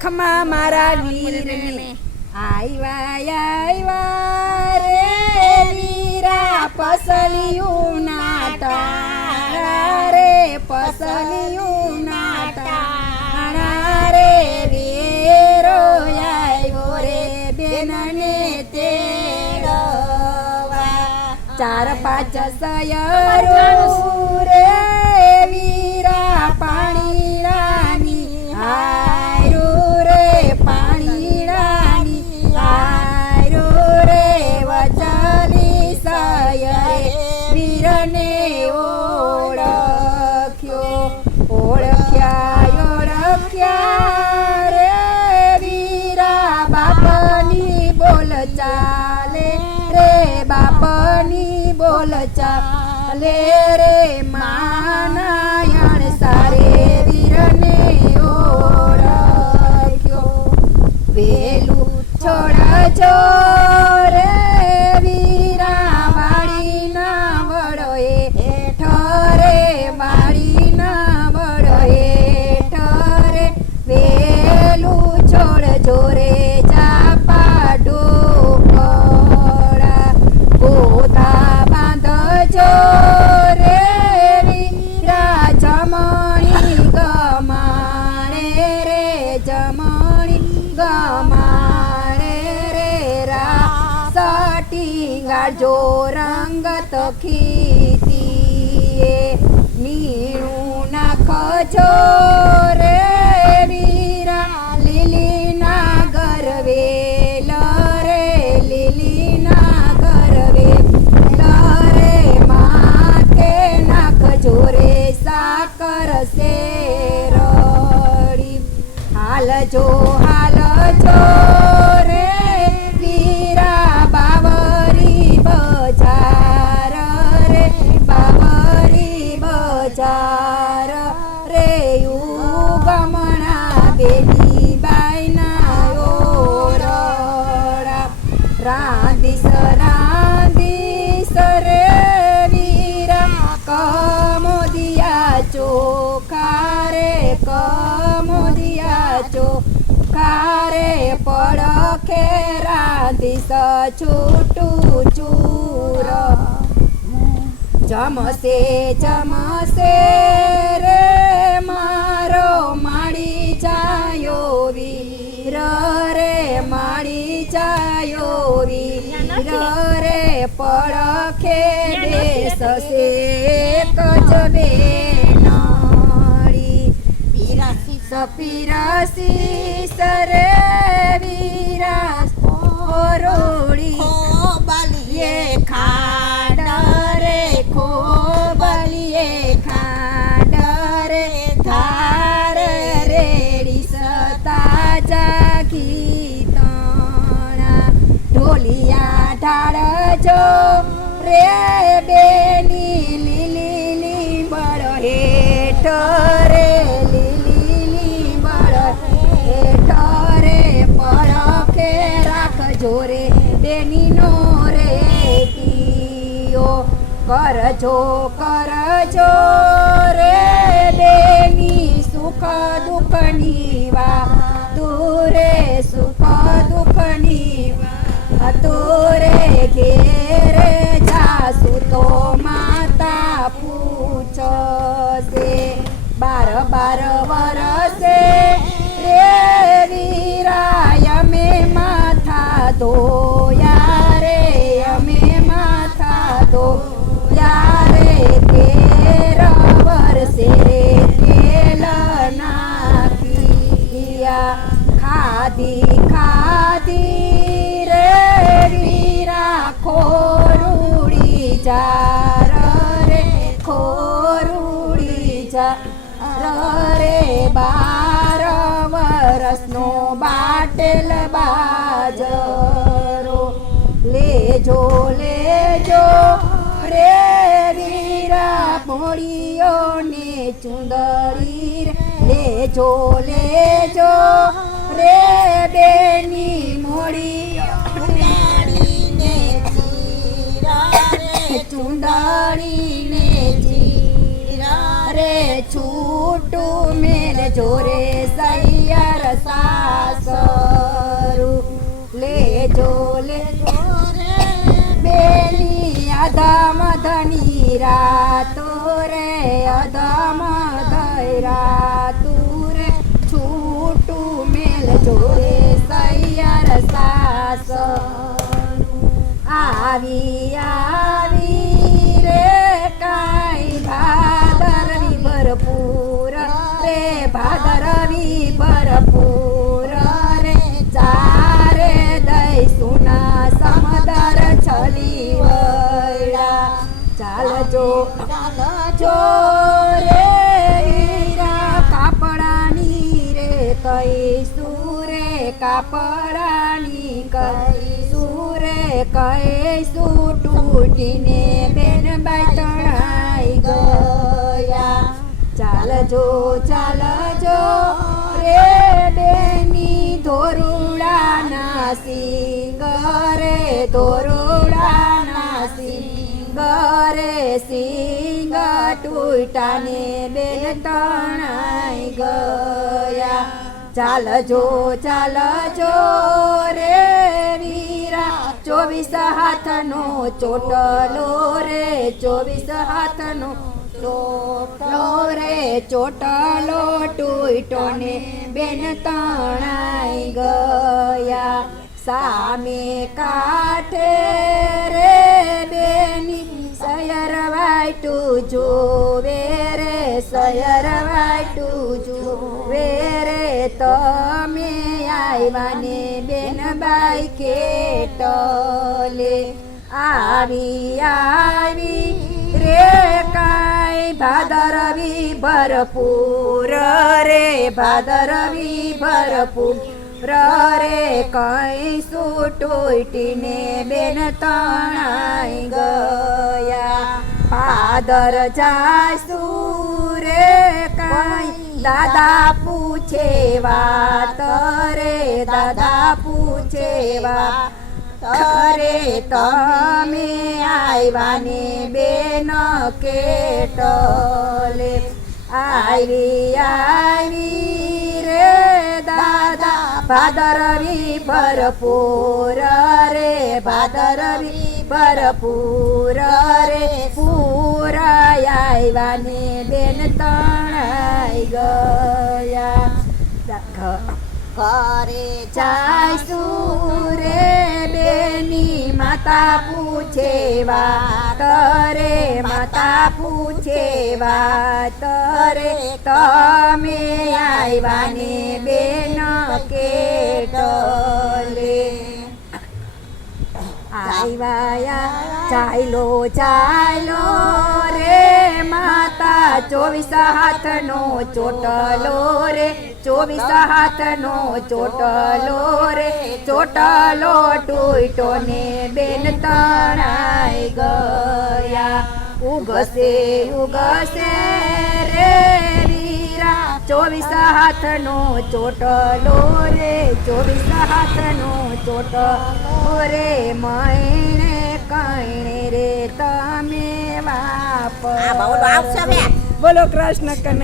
આંખમાં મારા વીરને આવ્યા રે વીરા પસલિયું નાટા રે પસલિયું નાટા રે વીરો આવ્યો રે બેનને તેડવા 4-5 સયરું રે વીરા પાણી રાની આયરું રે પાણી રાની આયરું રે વચલી સયરે વીરને ઓળખ્યા રે વીરા બાપની બોલ ચાલે રે બાપની બોલ ચાલે રે માનાયણ સારે વીરને ઓળખ્યો વેલું છોડજો રે વીરા વાડીના વડોએ ઠરે વાડીના વડોએ ઠરે વેલું છોડજો રે ચાપા ડોકડા ગોતા બાંધજો રે વીરા જમણી ગમાણે રે જમણી ગમાણે રે રાસટી ગાજો રંગત ખીતીએ નીણું નાખજો રે વીરા લીલીના ગરવે લરે લીલીના ગરવે લરે માથે નાખજો રે સાકર શેરડી હાલજો રે વીરા બાવરી બજાર રે બાવરી બજાર રે યુગમણા બેટી બાઈના ઓરડા રાંધીસ રે વીરા કમોદિયા ચોખા રે કમોદિયા ચોખા રે પડખે રાંધીસ છૂટું ચૂર જમશે રે મારો માડી જાયો વીર રે માડી જાયો વીર રે પડખે બેસશે કજબે નાળી પીરાસી સરે વીરા ઓરોળી ખોબલીએ ખાડ રે ખોબલીએ ખાડ રે ધાર રેડી સતા જાગી તણા ઢોલિયા ઢાળજો રે બેની લીલી લીંબળ હેઠ રે લીલી લીંબળ હેઠ રે પડખે રાખજો રે બેનીનો રેટીઓ કરજો રે બેની સુખ દુઃખની વાતો રે સુખ દુઃખની વાતો રે ઘેરે જાસુ તો માતા પૂછશે 12 વરસે રે વીરા અમે માથા ધોયા રે અમે માથા ધોયા રે 13 વર્ષે રે તેલ નાખિયા ખાધી રે વીરા ખોરુડી જાર રે ખોરુડી જાર રે 12 વર્ષનો બાટેલ બાજરો લેજો રે વીરા મોળીઓને ચુંદડી લેજો રે બેની મોળીઓને ચુંદડીને ચીરા રે છૂટું મેલ જોરે સૈયર સા ધૈરાતું રે અધમ ધૈરાતું રે છૂટું મેલ જોડે સૈયર સાસનું આવી રે કાંઈ ભાદરવી ભરપૂર રે ભાદરવી ભરપૂર રે ચારે દઈ સુના સમદર છલી વૈડા ચાલજો રે વીરા કાપડાની રે કહીશું રે કાપડાની કહીશું રે કહીશું તૂટીને બેન બાઈ તણાઈ ગયા ચાલજો રે બેની ધોરુડાના સિંગ રે ધોરુડાના સિંગ રે સિંગ તૂટાને બેન તણાઈ ગયા ચાલજો રે વીરા 24 હાથનો ચોટલો રે 24 હાથનો ચોટલો રે ચોટલો તૂટો ને બેન તણાઈ ગયા સામે કાંઠે રે બેની સયર વાટું જોવે રે સયર વાટું જોવે રે તમે આવ્યાને બેન બાઈ કેટલે આવી રે કાંઈ ભાદરવી ભરપૂર રે ભાદરવી ભરપૂર રે કઈ સુટુટીને બેન તણાઈ ગયા પાદર જાસુ રે કઈ દાદા પૂછે વાત રે દાદા પૂછે વાત રે તમે આવ્યાને બેન કેટલે આવી રે દાદા ભાદરવી ભરપૂર રે ભાદરવી ભરપૂર રે પૂર આવ્યાને બેન તણાઈ ગયા ઘરે જાયશું રે બેની માતા પૂછે વાત રે માતા પૂછે વાત રે તમે આવ્યાને બેન કેટલે આવ્યા ચાલો રે માતા 24 હાથનો ચોટલો રે 24 હાથનો ચોટલો રે ચોટલો તૂટો ને બેન તણાઈ ગયા ઉગશે રે વીરા 24 હાથનો ચોટલો રે 24 હાથનો ચોટલો રે મૈણે કૈણે રે તમે વાપ બોલો કૃષ્ણ કનૈયા